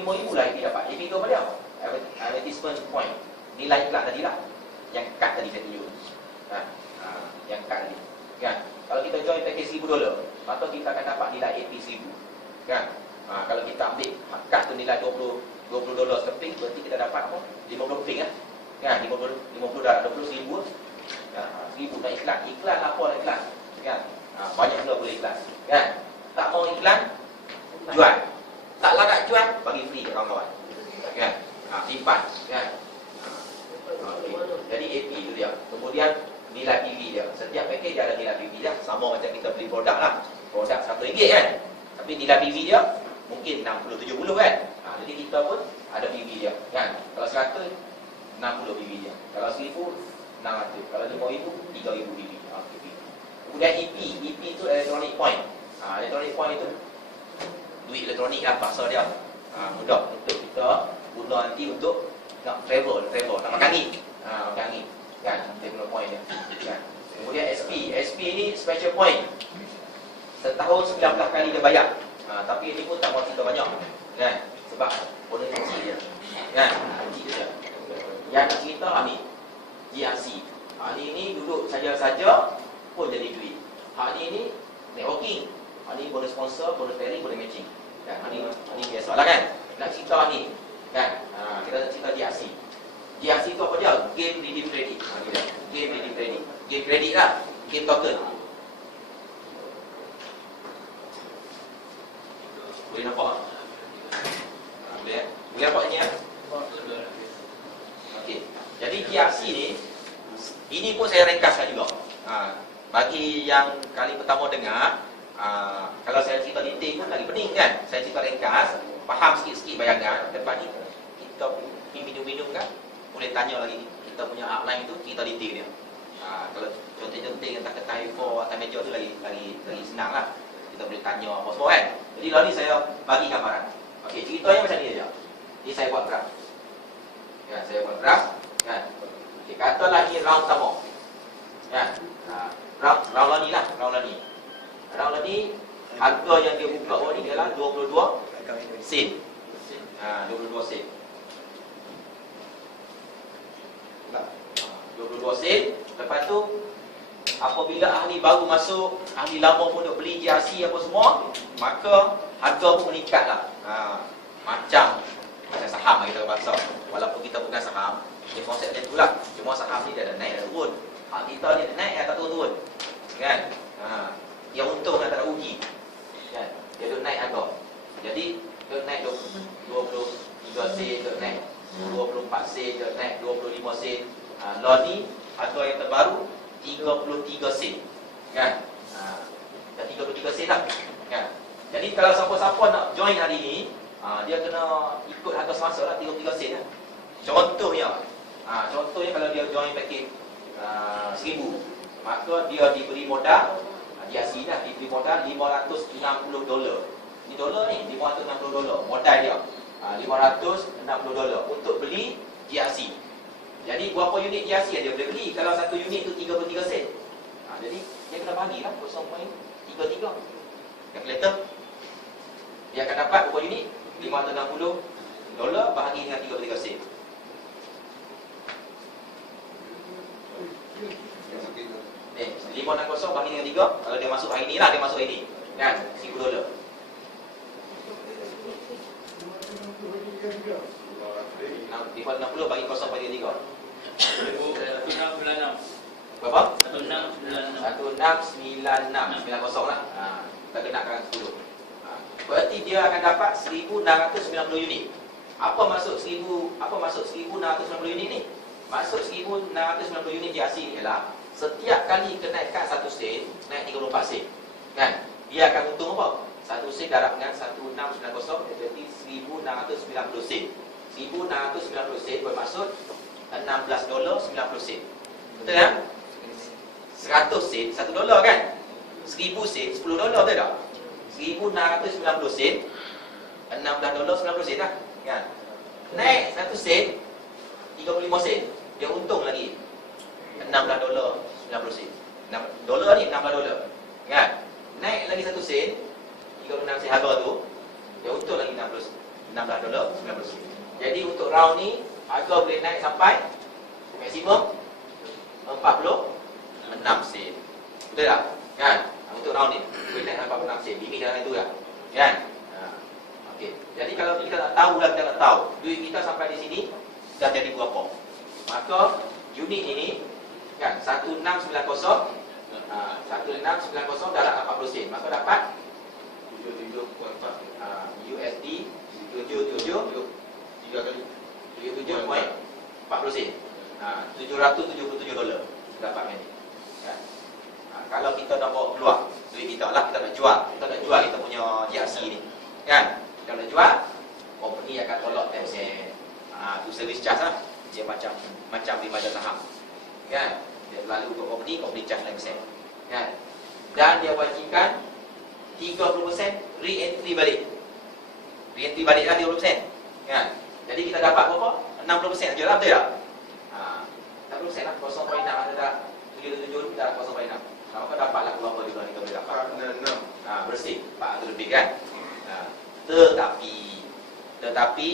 5,000 lah AP dapat. AP tu apa dia? Advertisement point. Nilai iklan tadi lah. Yang kad tadi saya tunjuk. Yang kad tadi. Kan? Kalau kita join package $1,000, maka kita akan dapat nilai AP 1,000. Kan? Kalau kita ambil kad tu nilai $20 keping, berarti kita dapat apa? 50 keping kan? Kan? 50 darab 20, 1,000. 1,000 nak iklan. Iklan apa nak iklan? Kan? Banyak benda boleh iklan. Kan? Tak mau iklan, jual. Tak larat jual, bagi free ke kawan-kawan. Kan? Simpan. Kan? Okay. Jadi AP tu dia. Kemudian nilai PV dia. Setiap package dia ada nilai PV dia. Sama macam kita beli produk lah. Produk RM1 kan? Tapi nilai PV dia mungkin 60-70 kan? Jadi kita pun ada PV dia. Kan? Kalau 100, 60 PV dia. Kalau 1,000, 600. Kalau 5,000, 3,000 PV. Kemudian EP. EP tu electronic point. Electronic point itu duit elektronik lah bahasa dia. Mudah untuk kita guna nanti untuk nak travel, nak makan angin. Makan angin. Kan? Electronic point dia. Kan? Kemudian SP. SP ni special point. Setahun 19 kali dia bayar. Tapi ini pun tak mau cerita banyak. Kan? Sebab bonus kecil dia. Kan? Kecil dia. Yang nak cerita ni GRC. Ini duduk saja-saja pun jadi duit. Ini networking. Ini bonus sponsor, bonus pairing, bonus matching. Kan? Ini biasalah kan? Nak cerita ni. Kan? Kita nak cerita GRC. GRC tu apa dia? Game redeem credit. Game redeem credit. Game credit lah. Game token. Boleh nampak? Boleh nampak ni ya? Okey. Jadi GRC ni, ini pun saya ringkaskan juga. Bagi yang kali pertama dengar, kalau saya cerita detail pun lagi pening kan? Saya cerita ringkas, faham sikit-sikit bayangan. Lepas ni kita pergi minum-minum kan, boleh tanya lagi. Kita punya outline tu, kita detail dia. Kalau contoh-contoh yang tak ketahui atas meja tu lagi senang lah. Kita boleh tanya apa semua kan. Jadi lah ni saya bagi gambaran. Okey, ceritanya macam ni aja. Ni saya buat graf. Kan, saya buat graf kan. Okey, katalah ni round pertama. Kan? Round ni lah, round ni harga yang dia buka bawah ni ialah 22 sen. 22 sen. 22 sen. Lepas tu apabila ahli baru masuk, ahli lama pun nak beli GRC apa semua, maka harga pun meningkat lah. Macam saham kita bahasa. Walaupun kita bukan saham, dia konsep dia tu lah. Cuma saham ni dia ada naik dan turun. Hak kita ni naik atau tak turun. Kan? Yang untung dan tak ada rugi. Kan? Dia duk naik harga. Jadi duk naik 23 sen, duk naik 24 sen, duk naik 25 sen. Lah ni harga yang terbaru 33 sen. Kan? Dah 33 sen lah. Kan? Jadi kalau siapa-siapa nak join hari ni, dia kena ikut harga semasa lah 33 sen lah. Contohnya kalau dia join package 1,000, maka dia diberi modal, GRC dah diberi modal $560. Ini dolar ni, $560 modal dia. $560 untuk beli GRC. Jadi berapa unit GRC dia boleh beli? Kalau satu unit tu 33 sen. Jadi dia kena bagilah 0.33. Kalkulator. Dia akan dapat berapa unit? $560 bahagi dengan 33 sen. Eh, 560 bagi dengan 3. Kalau dia masuk hari ni lah, dia masuk hari ni. Kan? $1,000. $560 bagi 0 bagi 3. 1696. Berapa? 1696. 1696 lah. Kita kenakan 10. Berarti dia akan dapat 1,690 unit. Apa maksud 1,690 unit ni? Maksud 1,690 unit GRC ni ialah setiap kali kenaikan 1 sen, naik 34 sen. Kan? Dia akan untung apa? 1 sen darab dengan 1690 jadi 1,690 sen. 1,690 sen bermaksud $16.90. Betul kan? 100 sen $1 kan? 1,000 sen $10 betul tak? 1,690 sen $16.90 lah. Kan? Naik 1 sen 35 sen. Dia untung lagi $16.90 sen. Dolar ni $16. Kan? Naik lagi 1 sen 36 sen harga tu, dia untung lagi $16.90. Jadi untuk round ni harga boleh naik sampai maksimum 46 sen. Betul tak? Kan? Untuk round ni boleh naik sampai 46 sen. Limit dalam itu lah. Kan? Okey. Jadi kalau kita tak tahu lah, kita tak tahu duit kita sampai di sini dah jadi berapa, maka unit ini kan 1690 1690 darab 40 sen, maka dapat 77.4 USD 77.40 sen. $777 dapat ni. Kan? Kalau kita nak bawa keluar duit kita lah, kita nak jual kita punya GRC ni. Kan? Kita nak jual, company akan tolak 10%. Tu service charge lah. Dia macam lima jasa saham. Kan? Dia lalu untuk company charge 10%. Kan? Dan dia wajibkan 30% re-entry balik. Re-entry balik lah 30%. Kan? Jadi kita dapat berapa? 60% je lah, betul tak? 60% lah, 0.6 ada 77 dah 0.6. Maka dapatlah berapa juga kita boleh dapat? 6. Bersih, 400 lebih kan? Tetapi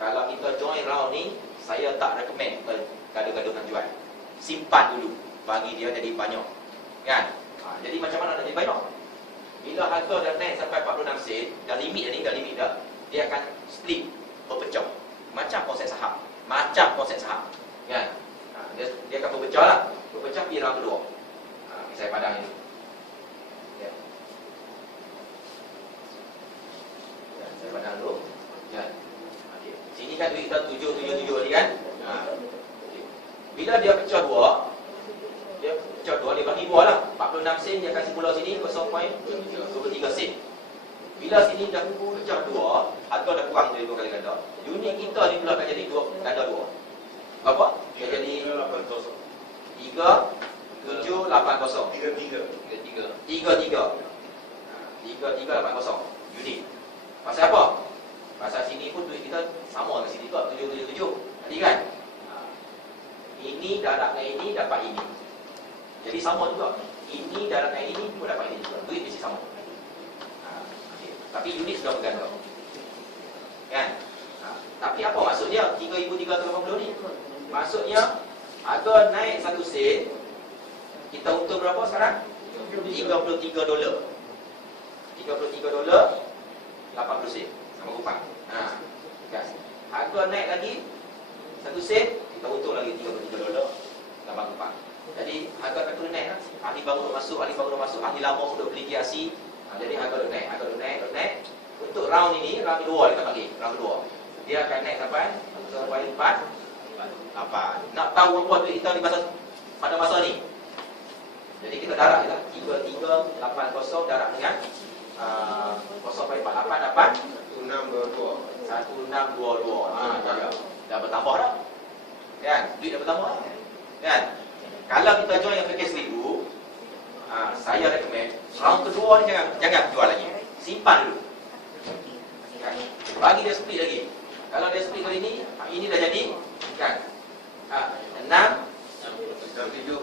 kalau kita join round ni, saya tak recommend gaduh-gaduhan jual. Simpan dulu bagi dia jadi banyak. Kan? Jadi macam mana nak jadi banyak? Bila harga dah naik sampai 46 sen, dah limit dah, dia akan split, berpecah. Macam konsep saham. Kan? Dia akan berpecah lah. Berpecah pergi round kedua. Saya padang ini. Ya. Saya padang dulu. Ya. Okay. Sini kan duit kita 777 tadi kan? Okay. Bila dia pecah dua, dia bagi dua lah. 46 sen dia kasih pula sini 0.23 sen. Bila sini dah pecah dua, harga dah kurang dari 2 kali ganda. Unit kita ni pula akan jadi 2 ganda 2. Berapa? Dia jadi 3780. 3380 unit. Pasal apa? Pasal sini pun duit kita sama dengan sini juga 777 tadi kan? Ini darab naik ini dapat ini. Jadi sama juga. Ini darab naik ini pun dapat ini juga. Duit mesti sama. Okay. Tapi unit sudah berganda. Kan? Tapi apa maksudnya 3,380 ni? Maksudnya harga naik 1 sen, kita untung berapa sekarang? $33. $33 80 sen sama kupang. Kan? Harga naik lagi 1 sen, kita untung lagi $33 tambah kupang. Jadi harga akan terus naik lah. Ahli baru masuk, ahli lama sudah beli GRC. Jadi harga terus naik. Untuk round ini, round kedua kita panggil, round kedua. Dia akan naik sampai 0.4 nak tahu apa duit kita pada masa ni. Jadi kita darab je lah 3380 darab dengan 0.48 dapat 1622. Dah bertambah dah. Kan? Duit dah bertambah. Kan? Kalau kita jual yang package 1000, saya recommend round kedua ni jangan jual lagi. Simpan dulu. Kan? Bagi dia split lagi. Kalau dia split kali ini dah jadi kan? 6760.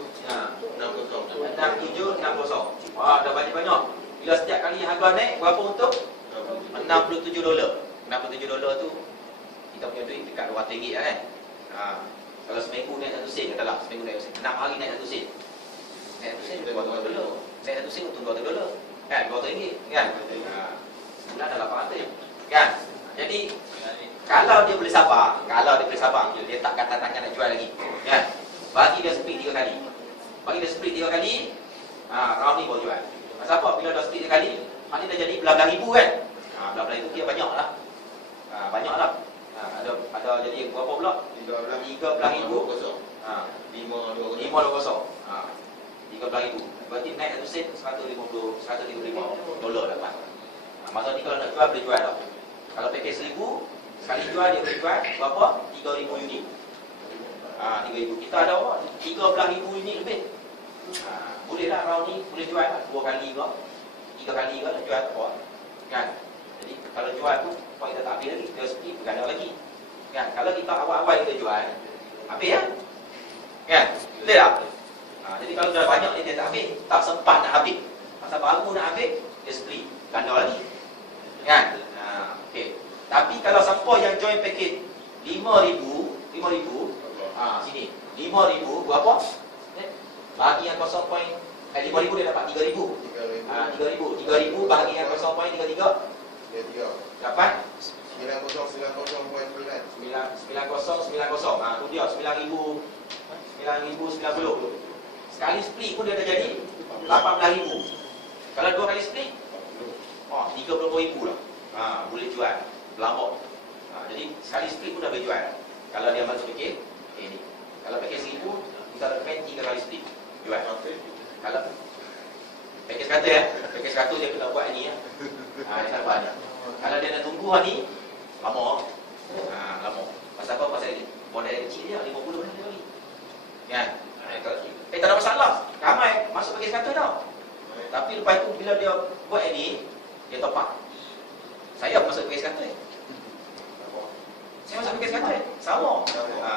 Wah, dah banyak. Bila setiap kali harga naik, berapa untung? $67. $67 tu kita punya duit dekat RM200 lah kan? Kalau seminggu naik 1 sen, katalah seminggu naik 1 sen, 6 hari naik 1 sen. Naik 1 sen $200. Naik 1 sen untung $200. Kan? RM200 kan? Sebulan dah 800 kan? Jadi kalau dia boleh sabar, dia tak kata tangan nak jual lagi. Kan? Bagi dia split 3 kali. Round ni baru jual. Pasal apa? Bila dah split 3 kali, hari ni dah jadi belah-belah ribu kan? Belah-belah ribu dia banyak lah. Ada jadi berapa pula? 13,000. 520. 13,000. Berarti naik 1 sen $155 dapat. Masa ni kalau nak jual boleh jual tau. Kalau package 1000, sekali jual dia boleh jual berapa? 3,000 unit. 3,000. Kita ada apa? 13,000 unit lebih. Bolehlah round ni boleh jual 2 kali ke 3 kali ke nak jual apa? Kan? Jadi kalau jual tu poin kita tak habis lagi, kita seperti berganda lagi. Kan? Kalau kita awal-awal kita jual, habis kan? Kan? Betul tak? Jadi kalau dah banyak dia tak habis, tak sempat nak habis. Masa baru nak habis, dia split ganda lagi. Kan? Okey. Tapi kalau siapa yang join paket 5,000, sini 5,000 berapa? Bagi yang 5,000 dia dapat 3,000. 3,000 bagi yang 0.33 dapat 9090.9. 9090. Tu dia 9,090. Sekali split pun dia dah jadi 18,000. Kalau 2 kali split 30,000 lah. Boleh jual lama. Jadi sekali split pun dah boleh jual. Kalau dia masuk paket ni. Kalau paket 1,000 kita recommend 3 kali split jual. Kalau paket 100 paket 100 dia kena buat ni ya. Dia tak buat ni. Kalau dia nak tunggu ni lama. Lama. Pasal apa? Pasal modal kecil dia 50 dah kali. Kan? Tak ada masalah. Ramai masuk paket 100 tau. Tapi lepas tu bila dia buat ni, dia top up. Saya masuk paket 100. Saya masuk paket 100. Sama.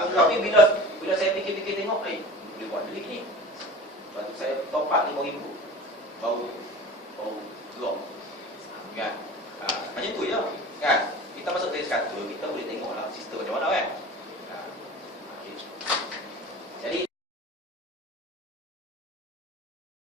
Tapi bila saya fikir-fikir tengok, boleh buat duit ni. Lepas tu saya top up 5,000. Baru drop. Kan?